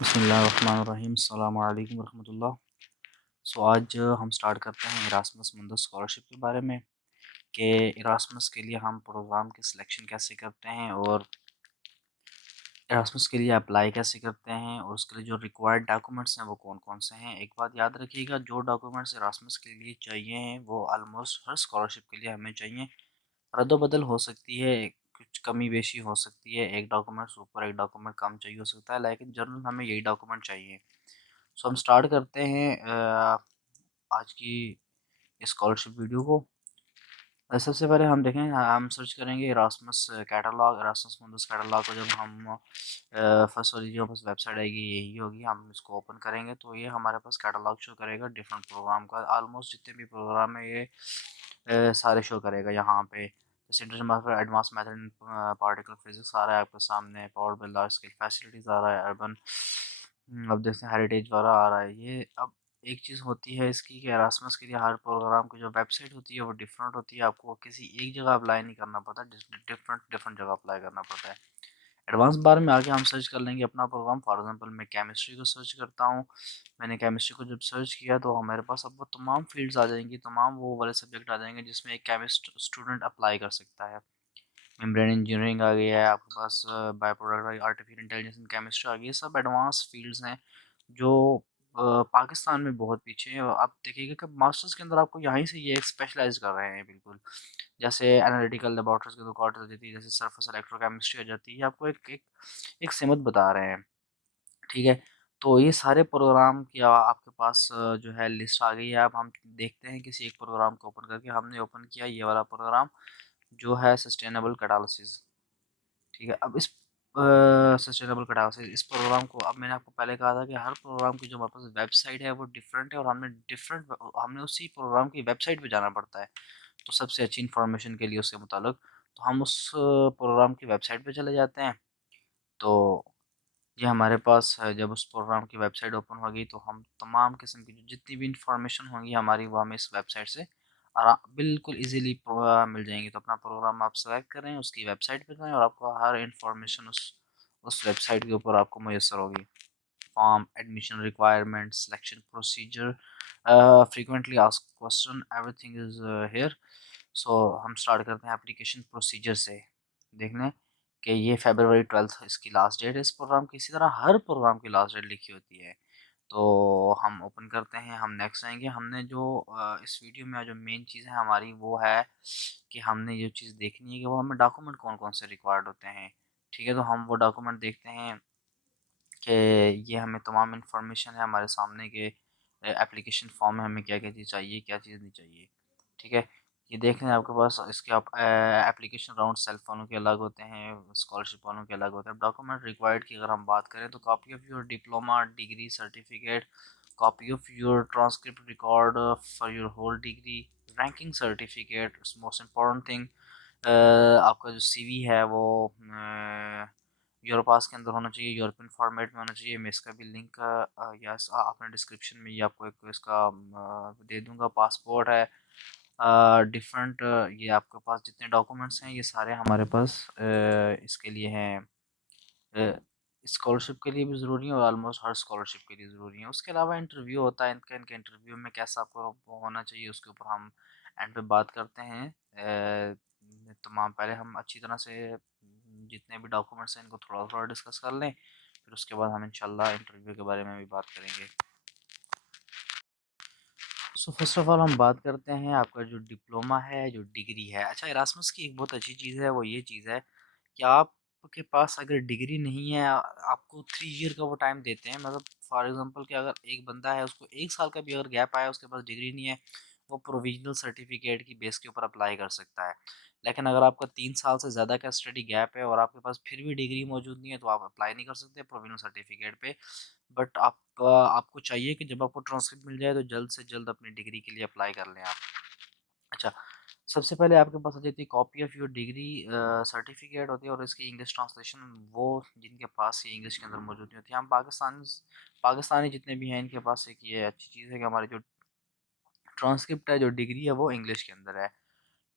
बिस्मिल्लाहिर्रहमानिर्रहीम अस्सलामु अलैकुम रहमतुल्लाह। आज हम स्टार्ट करते हैं इरास्मस मुंदस स्कॉलरशिप के बारे में कि इरास्मस के लिए हम प्रोग्राम की सिलेक्शन कैसे करते हैं और इरास्मस के लिए अप्लाई कैसे करते हैं और उसके लिए जो रिक्वायर्ड डॉक्यूमेंट्स हैं वो कौन कौन से हैं। एक बात याद रखिएगा, जो डॉक्यूमेंट्स इरास्मस के लिए चाहिए हैं वो ऑलमोस्ट हर स्कॉलरशिप के लिए हमें चाहिए। रद्द-बदल हो सकती है, कुछ कमी बेशी हो सकती है, एक डॉक्यूमेंट्स ऊपर एक डॉक्यूमेंट कम चाहिए हो सकता है, लेकिन जनरल हमें यही डॉक्यूमेंट चाहिए। हम स्टार्ट करते हैं आज की स्कॉलरशिप वीडियो को। सबसे पहले हम देखें, हम सर्च करेंगे इरास्मस कैटलॉग, इरास्मस मुंदस कैटलॉग को। जब हम फर्स्ट वाली जो बस वेबसाइट आएगी यही होगी, हम इसको ओपन करेंगे तो ये हमारे पास कैटलॉग शो करेगा डिफरेंट प्रोग्राम का। ऑलमोस्ट जितने भी प्रोग्राम है ये सारे शो करेगा यहाँ पे। जैसे advance method in particle physics आ रहा है आपके सामने, power by large scale facilities आ रहा है, अर्बन अब देखते हैं हेरिटेज वाला आ रहा है ये। अब एक चीज़ होती है इसकी कि एरास्मस के लिए हर प्रोग्राम की जो वेबसाइट होती है वो डिफरेंट होती है। आपको किसी एक जगह अप्लाई नहीं करना पड़ता, डिफरेंट डिफरेंट जगह अप्लाई करना पड़ता है। एडवांस बार में आके हम सर्च कर लेंगे अपना प्रोग्राम। फॉर एग्जांपल मैं केमिस्ट्री को सर्च करता हूँ। मैंने केमिस्ट्री को जब सर्च किया तो हमारे पास अब वो तमाम फील्ड्स आ जाएंगी, तमाम वो वाले सब्जेक्ट आ जाएंगे जिसमें एक केमिस्ट स्टूडेंट अप्लाई कर सकता है। मेम्ब्रेन इंजीनियरिंग आ गया है आपके पास, by product artificial intelligence and chemistry आ गई है। सब एडवांस फील्ड्स हैं जो पाकिस्तान में बहुत पीछे हैं। और आप देखिएगा कि मास्टर्स के अंदर आपको यहीं से ये स्पेशलाइज कर रहे हैं बिल्कुल। जैसे एनालिटिकल लेबोरेटरीज की तो कॉट हो जाती है, जैसे सरफेस इलेक्ट्रोकेमिस्ट्री हो जाती है, आपको एक एक एक सिमत बता रहे हैं। ठीक है, तो ये सारे प्रोग्राम की आपके पास जो है लिस्ट आ गई है। अब हम देखते हैं किसी एक प्रोग्राम को ओपन करके। हमने ओपन किया ये वाला प्रोग्राम जो है सस्टेनेबल कैटालिसिस। ठीक है, अब इस सस्टेनेबल कैटालिसिस इस प्रोग्राम को, अब मैंने आपको पहले कहा था कि हर प्रोग्राम की जो हमारे पास वेबसाइट है वो डिफरेंट है और हमने उसी प्रोग्राम की वेबसाइट पे जाना पड़ता है। तो सबसे अच्छी इन्फॉर्मेशन के लिए उसके मुताबिक तो हम उस प्रोग्राम की वेबसाइट पे चले जाते हैं। तो ये हमारे पास जब उस प्रोग्राम की वेबसाइट ओपन होगी तो हम तमाम किस्म की जितनी भी इंफॉर्मेशन होंगी हमारी वो हमें इस वेबसाइट से बिल्कुल इजीली मिल जाएंगी। तो अपना प्रोग्राम आप सेलेक्ट करें, उसकी वेबसाइट पे जाएं और आपको हर इंफॉर्मेशन उस वेबसाइट के ऊपर आपको मैसर होगी। Form, admission requirement, selection procedure, frequently asked question, everything is here. So हम स्टार्ट करते हैं एप्लीकेशन प्रोसीजर से। देखने कि ये February 12 इसकी लास्ट डेट है इस प्रोग्राम की। इसी तरह हर प्रोग्राम की लास्ट डेट लिखी होती है। तो हम ओपन करते हैं, हम नेक्स्ट आएंगे। हमने जो इस वीडियो में जो मेन चीज़ है हमारी वो है कि हमने ये चीज़ देखनी है कि वो हमें डॉक्यूमेंट कौन कौन से रिक्वायर्ड होते हैं। ठीक है, तो हम वो डॉक्यूमेंट देखते हैं कि ये हमें तमाम इन्फॉर्मेशन है हमारे सामने के एप्लीकेशन फॉर्म में हमें क्या क्या चीज़ चाहिए, क्या चीज़ नहीं चाहिए। ठीक है, ये देख लें आपके पास इसके आप एप्लीकेशन राउंड सेल्फ वालों के अलग होते हैं, स्कॉलरशिप वालों के अलग होते हैं। डॉक्यूमेंट रिक्वायर्ड की अगर हम बात करें तो copy of your diploma degree certificate, copy of your transcript record for your whole degree, ranking certificate, most important thing. आपका जो सीवी है वो यूरोपास के अंदर होना चाहिए, यूरोपियन फॉर्मेट में होना चाहिए। मैं इसका भी लिंक या अपने डिस्क्रिप्शन में ये आपको एक इसका दे दूंगा। पासपोर्ट है, डिफरेंट ये आपके पास जितने डॉक्यूमेंट्स हैं ये सारे हमारे पास इसके लिए हैं। स्कॉलरशिप के लिए भी ज़रूरी है और ऑलमोस्ट हर स्कॉलरशिप के लिए ज़रूरी है। उसके अलावा इंटरव्यू होता है, इनके इंटरव्यू में कैसा आपको होना चाहिए उसके ऊपर हम एंड पे बात करते हैं। तमाम पहले हम अच्छी तरह से जितने भी डॉक्यूमेंट्स हैं इनको थोड़ा थोड़ा डिस्कस कर लें, फिर उसके बाद हम इंशाल्लाह इंटरव्यू के बारे में भी बात करेंगे। सो फर्स्ट ऑफ ऑल हम बात करते हैं आपका जो डिप्लोमा है, जो डिग्री है। अच्छा, इरास्मस की एक बहुत अच्छी चीज़ है, वो ये चीज़ है कि आपके पास अगर डिग्री नहीं है आपको 3 ईयर का वो टाइम देते हैं। मतलब फॉर एग्जांपल कि अगर एक बंदा है उसको 1 साल का भी अगर गैप आया, उसके पास डिग्री नहीं है, वो प्रोविजनल सर्टिफिकेट की बेस के ऊपर अप्लाई कर सकता है। लेकिन अगर आपका 3 साल से ज़्यादा का स्टडी गैप है और आपके पास फिर भी डिग्री मौजूद नहीं है तो आप अप्लाई नहीं कर सकते प्रोविजनल सर्टिफिकेट पे। बट आपको चाहिए कि जब आपको ट्रांसक्रिप्ट मिल जाए तो जल्द से जल्द अपनी डिग्री के लिए अप्लाई कर लें आप। अच्छा, सबसे पहले आपके पास आ जाती है copy of your degree certificate होती है और इसकी इंग्लिश ट्रांसलेशन वो जिनके पास ये इंग्लिश के अंदर मौजूद नहीं होती है। हम पाकिस्तानी जितने भी हैं इनके पास एक ये अच्छी चीज़ है कि हमारी जो ट्रांसक्रिप्ट है, जो डिग्री है वो इंग्लिश के अंदर है।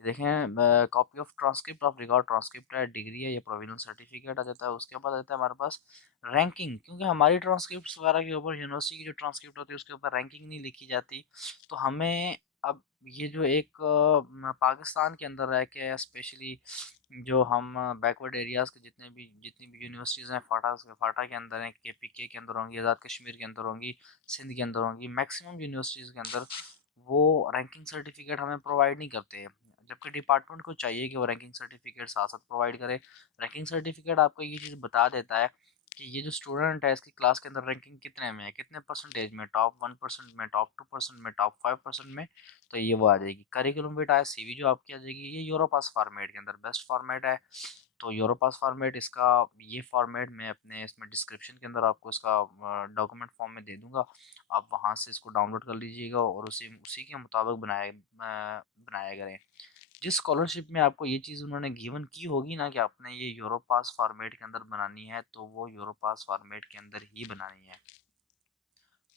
देखें copy of transcript of record transcript है, डिग्री है या प्रोविजनल सर्टिफिकेट आ जाता है। उसके बाद आता है हमारे पास रैंकिंग, क्योंकि हमारी ट्रांसक्रिप्ट वगैरह के ऊपर यूनिवर्सिटी की जो ट्रांसक्रिप्ट होती है उसके ऊपर रैंकिंग नहीं लिखी जाती। तो हमें अब ये जो एक पाकिस्तान के अंदर रह के स्पेशली जो हम बैकवर्ड एरियाज़ के जितनी भी यूनिवर्सिटीज़ हैं, फाटा के अंदर हैं, केपीके के अंदर होंगी, आज़ाद कश्मीर के अंदर होंगी, सिंध के अंदर होंगी, मैक्सिमम यूनिवर्सिटीज़ के अंदर वो रैंकिंग सर्टिफिकेट हमें प्रोवाइड नहीं करते हैं। जबकि डिपार्टमेंट को चाहिए कि वो रैंकिंग सर्टिफिकेट साथ साथ प्रोवाइड करे। रैंकिंग सर्टिफिकेट आपको ये चीज़ बता देता है कि ये जो स्टूडेंट है इसकी क्लास के अंदर रैंकिंग कितने में है, कितने परसेंटेज में, टॉप 1% में, टॉप 2% में, टॉप 5% में। तो ये वो आ जाएगी। करिकुलम बिट आया, सीवी जो आपकी आ जाएगी, ये यूरोपास फॉर्मेट के अंदर बेस्ट फॉर्मेट है। तो यूरोपास फॉर्मेट इसका, ये फॉर्मेट मैं अपने इसमें डिस्क्रिप्शन के अंदर आपको इसका डॉक्यूमेंट फॉर्म में दे दूंगा। आप वहाँ से इसको डाउनलोड कर लीजिएगा और उसी उसी के मुताबिक बनाया करें। जिस स्कॉलरशिप में आपको ये चीज़ उन्होंने गिवन की होगी ना कि आपने ये यूरोपास फॉर्मेट के अंदर बनानी है, तो वो यूरोपास फॉर्मेट के अंदर ही बनानी है।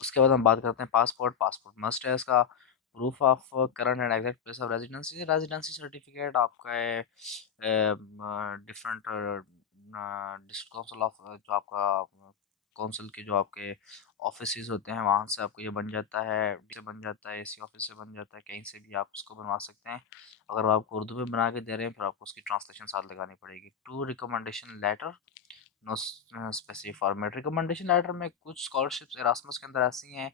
उसके बाद हम बात करते हैं पासपोर्ट। पासपोर्ट मस्ट है इसका। Proof of current and exact place of residency, residency certificate आपका है डिफरेंट डिस्ट्रिक्ट काउंसिल ऑफ, जो आपका काउंसिल के जो आपके ऑफिस होते हैं वहाँ से आपको ये बन जाता है, से बन जाता है, एसी ऑफिस से बन जाता है, कहीं से भी आप उसको बनवा सकते हैं। अगर वो आपको उर्दू में बना के दे रहे हैं फिर आपको उसकी ट्रांसलेशन साथ लगानी पड़ेगी। Two recommendation letter, no specific format. Recommendation letter में कुछ स्कॉलरशिप्स एरास्मस के अंदर ऐसी हैं,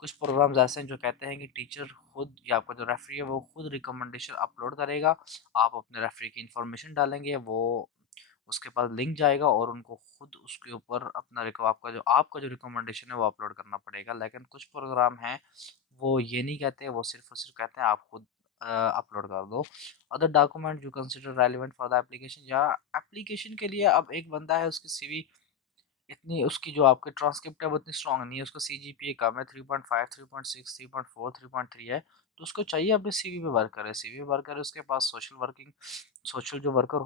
कुछ प्रोग्राम्स ऐसे हैं जो कहते हैं कि टीचर खुद या आपका जो रेफरी है वो खुद रिकमेंडेशन अपलोड करेगा। आप अपने रेफरी की इंफॉर्मेशन डालेंगे, वो उसके पास लिंक जाएगा और उनको खुद उसके ऊपर अपना आपका जो रिकमेंडेशन है वो अपलोड करना पड़ेगा। लेकिन कुछ प्रोग्राम हैं वो ये नहीं कहते, वो सिर्फ और सिर्फ कहते हैं आप खुद अपलोड कर दो। अदर डॉक्यूमेंट जो consider relevant for the application, या एप्लीकेशन के लिए अब एक बंदा है उसकी सीवी इतनी, उसकी जो आपकी ट्रांसक्रिप्ट है वो इतनी स्ट्रांग नहीं है, उसका सीजीपीए कम है, 3.5 3.6 3.4 3.3 है। तो उसको चाहिए अपने सीवी पे वर्क करे, सीवी पे वर्क करे, उसके पास सोशल जो वर्कर